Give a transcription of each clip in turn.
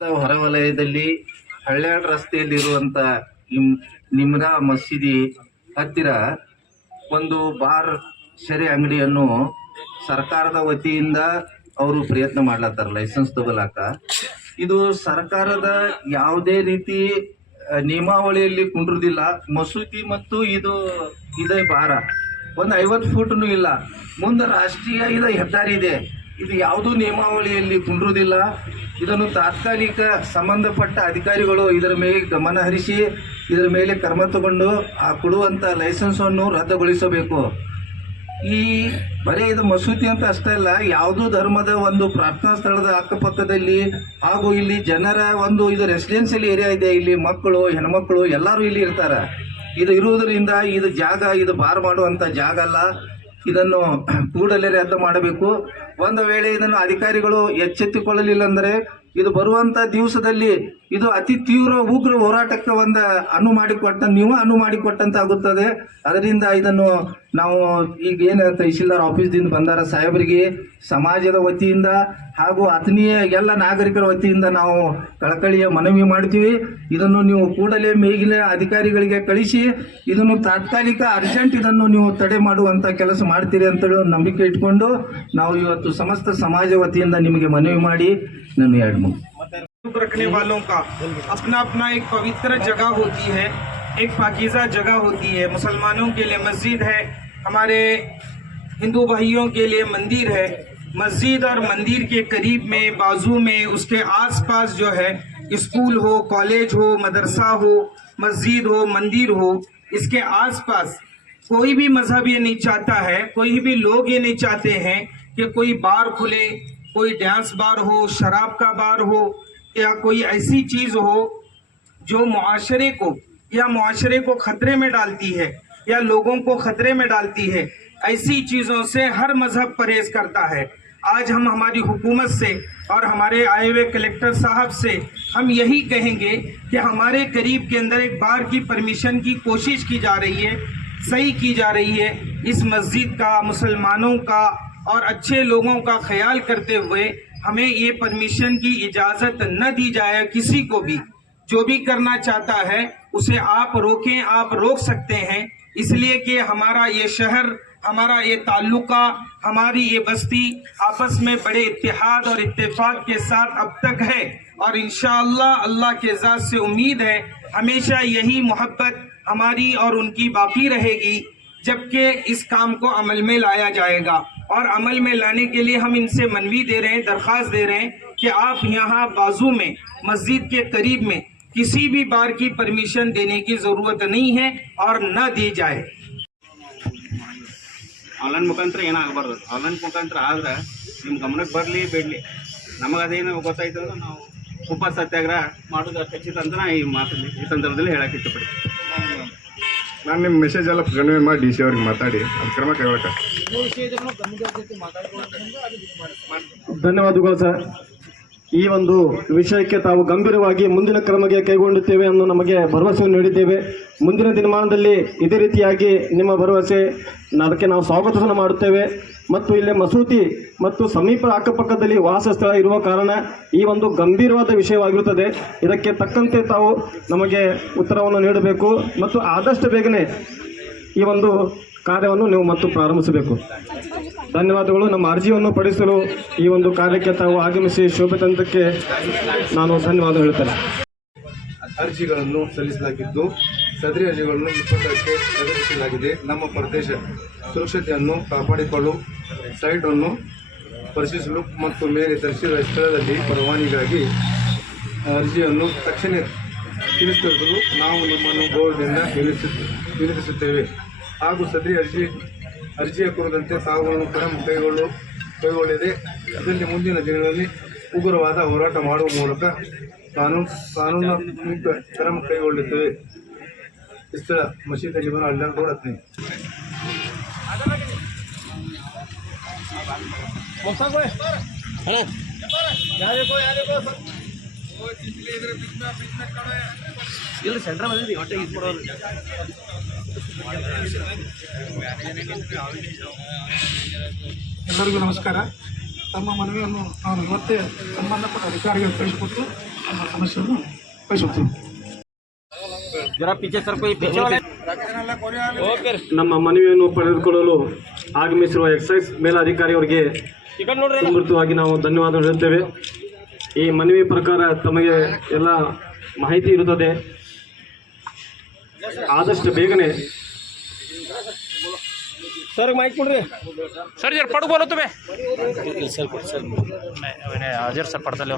ಹೊರವಲಯದಲ್ಲಿ ಹಳ್ಯಾಳ್ ರಸ್ತೆಯಲ್ಲಿರುವಂಥ ನಿಮ್ರಾ ಮಸೀದಿ ಹತ್ತಿರ ಒಂದು ಬಾರ್ ಶರಿ ಅಂಗಡಿಯನ್ನು ಸರ್ಕಾರದ ವತಿಯಿಂದ ಅವರು ಪ್ರಯತ್ನ ಮಾಡ್ಲತ್ತಾರ ಲೈಸೆನ್ಸ್ ತಗೊಲಾಕ. ಇದು ಸರ್ಕಾರದ ಯಾವುದೇ ರೀತಿ ನಿಯಮಾವಳಿಯಲ್ಲಿ ಕುಂಡ್ರುದಿಲ್ಲ. ಮಸೂತಿ ಮತ್ತು ಇದೇ ಬಾರ ಒಂದು 50 ಫೂಟ್ನು ಇಲ್ಲ. ಮುಂದೆ ರಾಷ್ಟ್ರೀಯ ಹೆದ್ದಾರಿ ಇದೆ. ಇದು ಯಾವುದೂ ನಿಯಮಾವಳಿಯಲ್ಲಿ ಕುಂಡ್ರುದಿಲ್ಲ. ಇದನ್ನು ತಾತ್ಕಾಲಿಕ ಸಂಬಂಧಪಟ್ಟ ಅಧಿಕಾರಿಗಳು ಇದರ ಮೇಲೆ ಗಮನ ಹರಿಸಿ ಇದರ ಮೇಲೆ ಕ್ರಮ ತಗೊಂಡು ಕೊಡುವಂಥ ಲೈಸೆನ್ಸನ್ನು ರದ್ದುಗೊಳಿಸಬೇಕು. ಈ ಬರೀ ಇದು ಮಸೂತಿ ಅಂತ ಅಷ್ಟೇ ಅಲ್ಲ, ಯಾವುದೂ ಧರ್ಮದ ಒಂದು ಪ್ರಾರ್ಥನಾ ಸ್ಥಳದ ಅಕ್ಕಪಕ್ಕದಲ್ಲಿ ಹಾಗೂ ಇಲ್ಲಿ ಜನರ ಇದು ರೆಸಿಡೆನ್ಷಿಯಲ್ ಏರಿಯಾ ಇದೆ. ಇಲ್ಲಿ ಮಕ್ಕಳು ಹೆಣ್ಮಕ್ಳು ಎಲ್ಲರೂ ಇಲ್ಲಿ ಇರ್ತಾರೆ. ಇದು ಇರುವುದರಿಂದ ಇದು ಬಾರ್ ಮಾಡುವಂಥ ಜಾಗ ಅಲ್ಲ. ಇದನ್ನು ಕೂಡಲೇ ರದ್ದು ಮಾಡಬೇಕು. ಒಂದು ವೇಳೆ ಇದನ್ನು ಅಧಿಕಾರಿಗಳು ಎಚ್ಚೆತ್ತುಕೊಳ್ಳಲಿಲ್ಲ ಅಂದರೆ ಇದು ಬರುವಂಥ ದಿವಸದಲ್ಲಿ ಇದು ಅತಿ ತೀವ್ರ ಉಗ್ರ ಹೋರಾಟಕ್ಕೆ ನೀವು ಅನು ಮಾಡಿಕೊಟ್ಟಂತಾಗುತ್ತದೆ. ಅದರಿಂದ ಇದನ್ನು ನಾವು ಈಗ ಏನು ತಹಶೀಲ್ದಾರ್ ಆಫೀಸ್ದಿಂದ ಬಂದಾರ ಸಾಹೇಬರಿಗೆ ಸಮಾಜದ ವತಿಯಿಂದ ಹಾಗೂ ಆತ್ಮೀಯ ಎಲ್ಲ ನಾಗರಿಕರ ವತಿಯಿಂದ ನಾವು ಕಳಕಳಿಯ ಮನವಿ ಮಾಡ್ತೀವಿ. ಇದನ್ನು ನೀವು ಕೂಡಲೇ ಮೇಲಿನ ಅಧಿಕಾರಿಗಳಿಗೆ ಕಳಿಸಿ ಇದನ್ನು ತಾತ್ಕಾಲಿಕ ಅರ್ಜೆಂಟ್ ಇದನ್ನು ನೀವು ತಡೆ ಮಾಡುವಂಥ ಕೆಲಸ ಮಾಡ್ತೀರಿ ಅಂತೇಳಿ ನಂಬಿಕೆ ಇಟ್ಕೊಂಡು ನಾವು ಇವತ್ತು ಸಮಸ್ತ ಸಮಾಜ ವತಿಯಿಂದ ನಿಮಗೆ ಮನವಿ ಮಾಡಿ ನಾನು रखने वालों का अपना अपना एक पवित्र जगह होती है, एक पाकीज़ा जगह होती है। मुसलमानों के लिए मस्जिद है, हमारे हिंदू भाइयों के लिए मंदिर है। मस्जिद और मंदिर के करीब में बाजू में उसके आसपास जो है स्कूल हो, कॉलेज हो, मदरसा हो, मस्जिद हो, मंदिर हो, इसके आसपास कोई भी मजहब ये नहीं चाहता है, कोई भी लोग ये नहीं चाहते हैं कि कोई बार खुले, कोई डांस बार हो, शराब का बार हो या कोई ऐसी चीज़ हो जो मुआशरे को खतरे में डालती है या लोगों को खतरे में डालती है। ऐसी चीज़ों से हर मजहब परहेज करता है। आज हम हमारी हुकूमत से और हमारे आए हुए कलेक्टर साहब से हम यही कहेंगे कि हमारे करीब के अंदर एक बार की परमिशन की कोशिश की जा रही है, सही की जा रही है। इस मस्जिद का, मुसलमानों का और अच्छे लोगों का ख्याल करते हुए हमें ये परमिशन की इजाज़त न दी जाए। किसी को भी जो भी करना चाहता है उसे आप रोकें, आप रोक सकते हैं, इसलिए कि हमारा ये शहर, हमारा ये ताल्लुका, हमारी ये बस्ती आपस में बड़े इत्तेहाद और इत्तेफाक के साथ अब तक है और इंशाअल्लाह अल्लाह के ज़ात से उम्मीद है हमेशा यही मोहब्बत हमारी और उनकी बाकी रहेगी जबकि इस काम को अमल में लाया जाएगा। और अमल में लाने के लिए हम इनसे मनवी दे रहे हैं, दरख्वास्त दे रहे हैं कि आप यहाँ बाजू में मस्जिद के करीब में किसी भी बार की परमिशन देने की ज़रूरत नहीं है और न दी जाए। ಆನ್ಲೈನ್ ಮುಖಾಂತರ ಏನಾಗಬಾರ್ದು. ಆನ್ಲೈನ್ ಮುಖಾಂತರ ಆದರೆ ನಿಮ್ಮ ಗಮನಕ್ಕೆ ಬರಲಿ ಬಿಡಲಿ, ನಮಗೆ ಅದೇನು ಗೊತ್ತಾಯ್ತು ಅಂದ್ರೆ ನಾವು ಉಪ ಸತ್ಯಾಗ್ರಹ ಮಾಡೋದು ಖಚಿತ ಅಂತ ಈ ಮಾತಲ್ಲಿ ಈ ಸಂದರ್ಭದಲ್ಲಿ ಹೇಳಕ್ಕೆ ಇಷ್ಟಪಡ್ತೀನಿ. ನಾನು ನಿಮ್ಮ ಮೆಸೇಜ್ ಎಲ್ಲ ಕನ್ವೆ ಮಾಡಿ DC ಅವ್ರಿಗೆ ಮಾತಾಡಿ ಅದು ಕ್ರಮ ಕೈಗೊಳ್ಳಕ್ಕೆ. ಧನ್ಯವಾದಗಳು ಸರ್. ಈ ಒಂದು ವಿಷಯಕ್ಕೆ ತಾವು ಗಂಭೀರವಾಗಿ ಮುಂದಿನ ಕ್ರಮಕ್ಕೆ ಕೈಗೊಂಡುತ್ತೇವೆ ಅನ್ನೋ ನಮಗೆ ಭರವಸೆಯನ್ನು ನೀಡಿದ್ದೇವೆ. ಮುಂದಿನ ದಿನಮಾನದಲ್ಲಿ ಇದೇ ರೀತಿಯಾಗಿ ನಿಮ್ಮ ಭರವಸೆ ಅದಕ್ಕೆ ನಾವು ಸ್ವಾಗತವನ್ನು ಮಾಡುತ್ತೇವೆ. ಮತ್ತು ಇಲ್ಲಿ ಮಸೂತಿ ಮತ್ತು ಸಮೀಪ ಅಕ್ಕಪಕ್ಕದಲ್ಲಿ ವಾಸ ಸ್ಥಳ ಇರುವ ಕಾರಣ ಈ ಒಂದು ಗಂಭೀರವಾದ ವಿಷಯವಾಗಿರುತ್ತದೆ. ಇದಕ್ಕೆ ತಕ್ಕಂತೆ ತಾವು ನಮಗೆ ಉತ್ತರವನ್ನು ನೀಡಬೇಕು ಮತ್ತು ಆದಷ್ಟು ಬೇಗನೆ ಈ ಒಂದು ಕಾರ್ಯವನ್ನು ನೀವು ಮತ್ತು ಪ್ರಾರಂಭಿಸಬೇಕು. ಧನ್ಯವಾದಗಳು. ನಮ್ಮ ಅರ್ಜಿಯನ್ನು ಪಡಿಸಲು ಈ ಒಂದು ಕಾರ್ಯಕ್ಕೆ ತಾವು ಆಗಮಿಸಿ ಶೋಭೆ ತಂದಕ್ಕೆ ನಾನು ಧನ್ಯವಾದ ಹೇಳುತ್ತೇನೆ. ಅರ್ಜಿಗಳನ್ನು ಸಲ್ಲಿಸಲಾಗಿದ್ದು ಸದರಿ ಅರ್ಜಿಗಳನ್ನು 20ಕ್ಕೆ ಪ್ರದರ್ಶಿಸಲಾಗಿದೆ. ನಮ್ಮ ಪ್ರದೇಶ ಸುರಕ್ಷತೆಯನ್ನು ಕಾಪಾಡಿಕೊಳ್ಳಲು ಸೈಟನ್ನು ಪರಿಶೀಲಿಸಲು ಮತ್ತು ಮೇಲೆ ದರ್ಶಿಸಿದ ಸ್ಥಳದಲ್ಲಿ ಪರವಾನಗಿಗಾಗಿ ಅರ್ಜಿಯನ್ನು ತಕ್ಷಣ ತಿಳಿಸಲು ನಾವು ನಿಮ್ಮನ್ನು ಗೌರವದಿಂದ ವಿನಂತಿಸುತ್ತೇವೆ. ಹಾಗೂ ಸದರಿ ಅರ್ಜಿಯ ಕುರಿತಂತೆ ತಾವುಗಳನ್ನು ಕ್ರಮ ಕೈಗೊಳ್ಳದೆ ಅದರಲ್ಲಿ ಮುಂದಿನ ದಿನಗಳಲ್ಲಿ ಉಗ್ರವಾದ ಹೋರಾಟ ಮಾಡುವ ಮೂಲಕ ಕಾನೂನಾತ್ಮಕ ಕ್ರಮ ಕೈಗೊಳ್ಳುತ್ತೇವೆ. ಸ್ಥಳ ಮಸೀದಿ ಜೀವನ ಅಲ್ಲ ಕೂಡ ಎಲ್ಲರಿಗೂ ನಮಸ್ಕಾರ. ತಮ್ಮ ಮನವಿಯನ್ನು ನಾವು ಇವತ್ತೇ ಸಂಬಂಧಪಟ್ಟ ಅಧಿಕಾರಿಗಳು ಕಳಿಸಿಕೊಟ್ಟು ನಮ್ಮ ಮನವಿಯನ್ನು ಪಡೆದುಕೊಳ್ಳಲು ಆಗಮಿಸಿರುವ ಎಕ್ಸೈಸ್ ಮೇಲಾಧಿಕಾರಿಯವರಿಗೆ ಸಮೃದ್ಧವಾಗಿ ನಾವು ಧನ್ಯವಾದ ಹೇಳುತ್ತೇವೆ. ಈ ಮನವಿ ಪ್ರಕಾರ ತಮಗೆ ಎಲ್ಲ ಮಾಹಿತಿ ಇರುತ್ತದೆ. ಆದಷ್ಟು ಬೇಗನೆ सर माइक पढ़ रहे सर जरा पढ़ बोलो तुम्हें सर हाजिर सर पढ़ता लो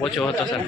वो जो होता सर